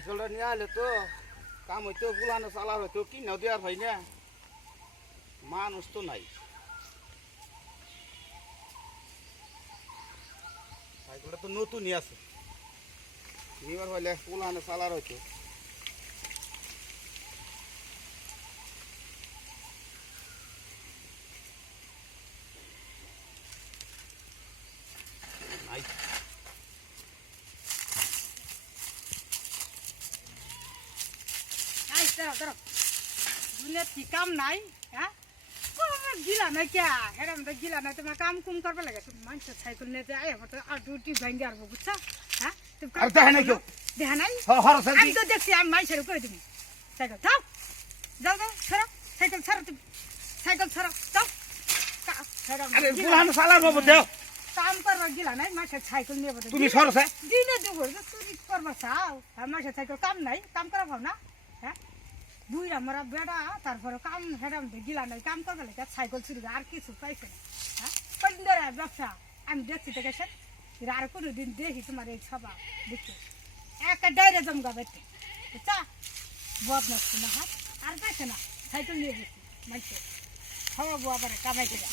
সাইকেলটা নিয়ে আলে তো কাম হইতো পুলানো চালার হইতো কিনেও দেওয়ার ভাই না মানুষ তো নাই সাইকেলটা তো নতুনই আছে নিবার হইলে পুলানো চালার হইতো নাই দুনিয়া কি কাম নাই হ্যাঁ গিলা নাই কে হেরাম তো গিলা নাই তোমার কাম কুম করবে লাগে মানুষের সাইকেল নিয়ে আয় আমার তো আর ডিউটি ভাঙ্গি আসবো বুঝছো হ্যাঁ আর দেখে নাই কেউ দেখা নাই হরস আমি তো দেখছি আমি মাইসের করে দিবি সাইকেল যাও যাও যাও সরো সাইকেল ছাড়ো তুমি সাইকেল ছাড়ো যাও আরে পুলানো চালার বাবু দেও কাম করবা গিলা নাই মাসের সাইকেল নিয়ে বোধ তুমি সরস দিনে দুপুর চুরি করবা চাও আর মাসের সাইকেল কাম নাই কাম করা ভাব না হ্যাঁ দুই আমরা বেড়া তারপরে কাম হেরাম গিলা নাই কাম করবে লাগে সাইকেল চুরি আর কিছু পাইছে না হ্যাঁ কদিন ধরে ব্যবসা আমি দেখছি তো গেছেন আর কোনোদিন দেখি তোমার এই সভা দেখছি একটা ডাইরে জমগা বেতে বুঝছা বদমাস না হাত আর পাইছে না সাইকেল নিয়ে গেছি মাইছে খাওয়াবো আবার কামাই করে